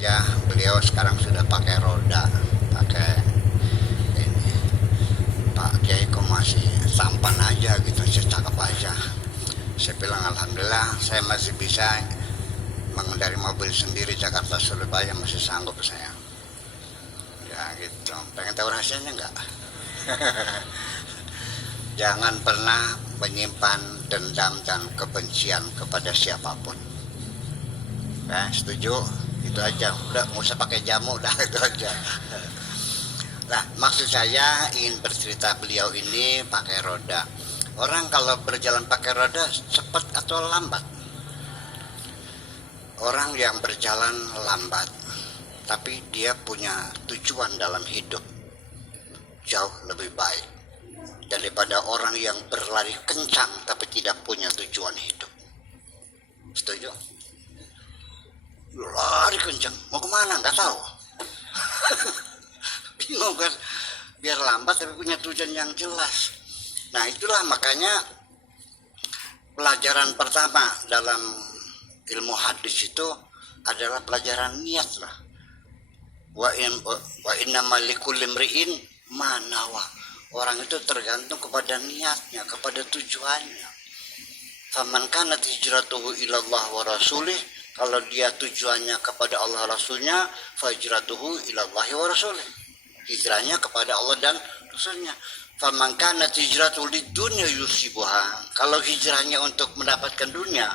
saja beliau sekarang sudah pakai roda, pakai ini. Pak Kiai kok masih tampan aja gitu, masih cakep aja. Saya bilang alhamdulillah saya masih bisa mengendari mobil sendiri Jakarta Surabaya, masih sanggup saya. Ya gitu. Pengen tahu rahasianya enggak? Jangan pernah menyimpan dendam dan kebencian kepada siapapun. Ya, setuju? Itu aja. Udah, nggak usah pakai jamu, udah itu aja. Nah, maksud saya ingin bercerita beliau ini pakai roda. Orang kalau berjalan pakai roda cepat atau lambat? Orang yang berjalan lambat, tapi dia punya tujuan dalam hidup jauh lebih baik daripada orang yang berlari kencang tapi tidak punya tujuan hidup. Setuju? Lari kencang, mau kemana? Nggak tahu. Bingung kan? Biar lambat tapi punya tujuan yang jelas. Nah itulah makanya pelajaran pertama dalam ilmu hadis itu adalah pelajaran niat lah. Wa innamal likulli imri'in ma nawa. Orang itu tergantung kepada niatnya, kepada tujuannya. Faman kanat hijratuhu ilallah wa rasulih, kalau dia tujuannya kepada Allah Rasulnya, fahijratuhu ilallahi wa rasulih, hijrahnya kepada Allah dan Rasulnya. Faman kanat hijratuhu lidunya yusibuha, kalau hijrahnya untuk mendapatkan dunia,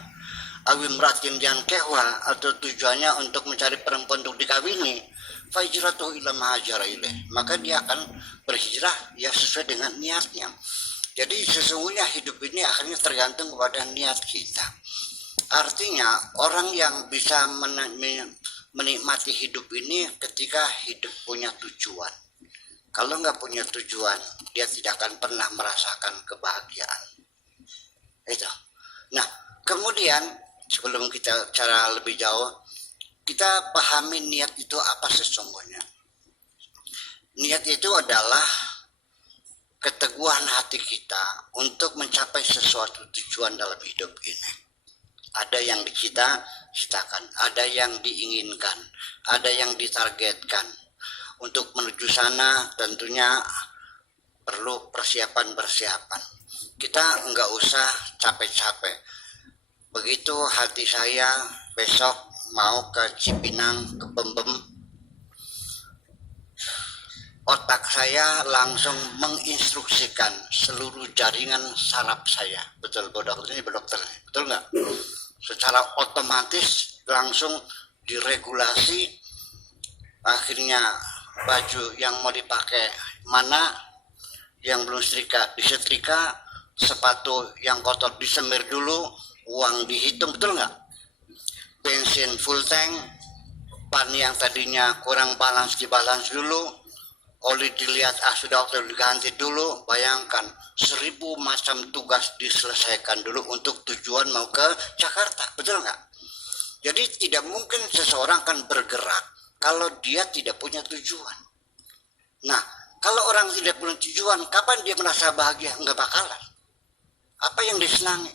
awim ratin dan kehwa, atau tujuannya untuk mencari perempuan untuk dikawini, fahijratuhu ila ma hajara ilaih, maka dia akan berhijrah ya sesuai dengan niatnya. Jadi sesungguhnya hidup ini akhirnya tergantung kepada niat kita. Artinya orang yang bisa menikmati hidup ini ketika hidup punya tujuan. Kalau nggak punya tujuan, dia tidak akan pernah merasakan kebahagiaan. Itu. Nah, kemudian sebelum kita cara lebih jauh, kita pahami niat itu apa sesungguhnya. Niat itu adalah keteguhan hati kita untuk mencapai sesuatu tujuan dalam hidup ini. Ada yang dicita-citakan, ada yang diinginkan, ada yang ditargetkan. Untuk menuju sana tentunya perlu persiapan-persiapan. Kita nggak usah capek-capek. Begitu hati saya besok mau ke Cipinang, ke Bembem, otak saya langsung menginstruksikan seluruh jaringan saraf saya. Betul, Bu Dokter, ini Bu Dokter, betul nggak? Secara otomatis langsung diregulasi, akhirnya baju yang mau dipakai mana, yang belum disetrika, sepatu yang kotor disemir dulu, uang dihitung, betul nggak? Bensin full tank, ban yang tadinya kurang balance dibalance dulu, oli dilihat sudah diganti dulu. Bayangkan 1000 macam tugas diselesaikan dulu untuk tujuan mau ke Jakarta, betul nggak? Jadi tidak mungkin seseorang akan bergerak kalau dia tidak punya tujuan. Nah, kalau orang tidak punya tujuan, kapan dia merasa bahagia? Nggak bakalan. Apa yang disenangi?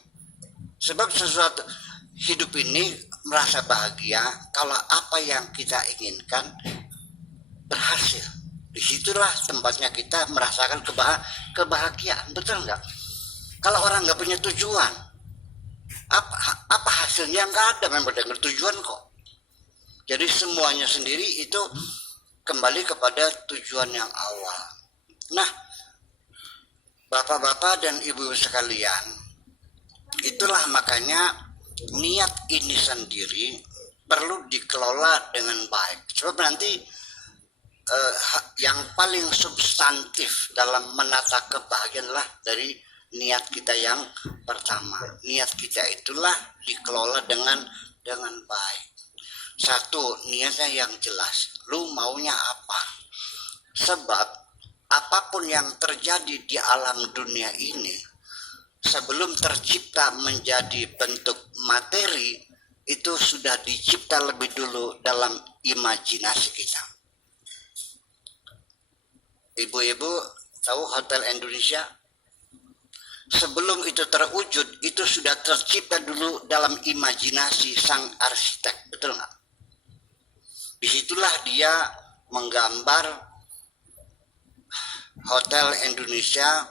Sebab sesuatu hidup ini merasa bahagia kalau apa yang kita inginkan berhasil. Disitulah tempatnya kita merasakan kebahagiaan, betul nggak? Kalau orang nggak punya tujuan, apa hasilnya? Nggak ada. Memang dengan tujuan kok. Jadi semuanya sendiri itu kembali kepada tujuan yang awal. Nah, bapak-bapak dan ibu-ibu sekalian, itulah makanya niat ini sendiri perlu dikelola dengan baik. Sebab nanti yang paling substantif dalam menata kebahagiaan adalah dari niat kita yang pertama. Niat kita itulah dikelola dengan baik. Satu, niatnya yang jelas. Lu maunya apa? Sebab apapun yang terjadi di alam dunia ini, sebelum tercipta menjadi bentuk materi, itu sudah dicipta lebih dulu dalam imajinasi kita. Ibu-ibu tahu Hotel Indonesia? Sebelum itu terwujud, itu sudah tercipta dulu dalam imajinasi sang arsitek, betul nggak? Disitulah dia menggambar hotel Indonesia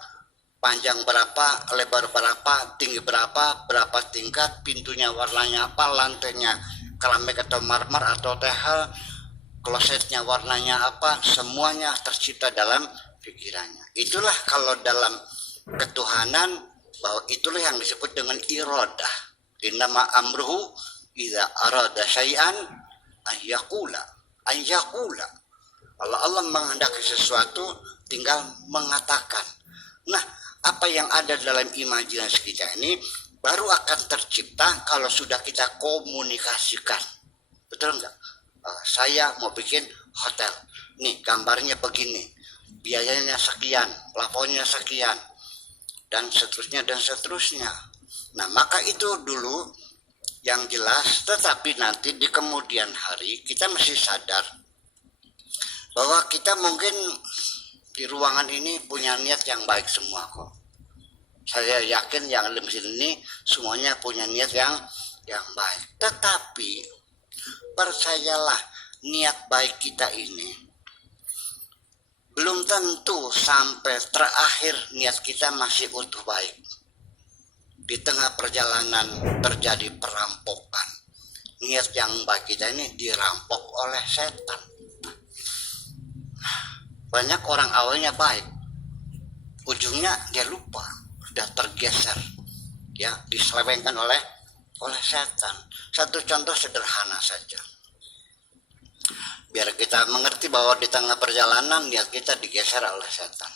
panjang berapa, lebar berapa, tinggi berapa, berapa tingkat, pintunya warnanya apa, lantainya keramik atau marmer atau tehel, klosetnya warnanya apa, semuanya tercipta dalam pikirannya. Itulah kalau dalam ketuhanan, bahwa itulah yang disebut dengan iradah. Innama amruhu idza arada syai'an ayyakula. Kalau Allah menghendaki sesuatu tinggal mengatakan. Nah, apa yang ada dalam imajinasi kita ini baru akan tercipta kalau sudah kita komunikasikan. Betul enggak? Saya mau bikin hotel. Nih, gambarnya begini. Biayanya sekian, plafonnya sekian, dan seterusnya dan seterusnya. Nah, maka itu dulu yang jelas, tetapi nanti di kemudian hari kita mesti sadar bahwa kita mungkin di ruangan ini punya niat yang baik semua kok. Saya yakin yang di mesin ini semuanya punya niat yang baik. Tetapi percayalah, niat baik kita ini belum tentu sampai terakhir niat kita masih utuh baik. Di tengah perjalanan terjadi perampokan. Niat yang baik kita ini dirampok oleh setan. Banyak orang awalnya baik, ujungnya dia lupa, sudah tergeser, ya, diselewengkan oleh setan. Satu contoh sederhana saja, biar kita mengerti bahwa di tengah perjalanan niat kita digeser oleh setan.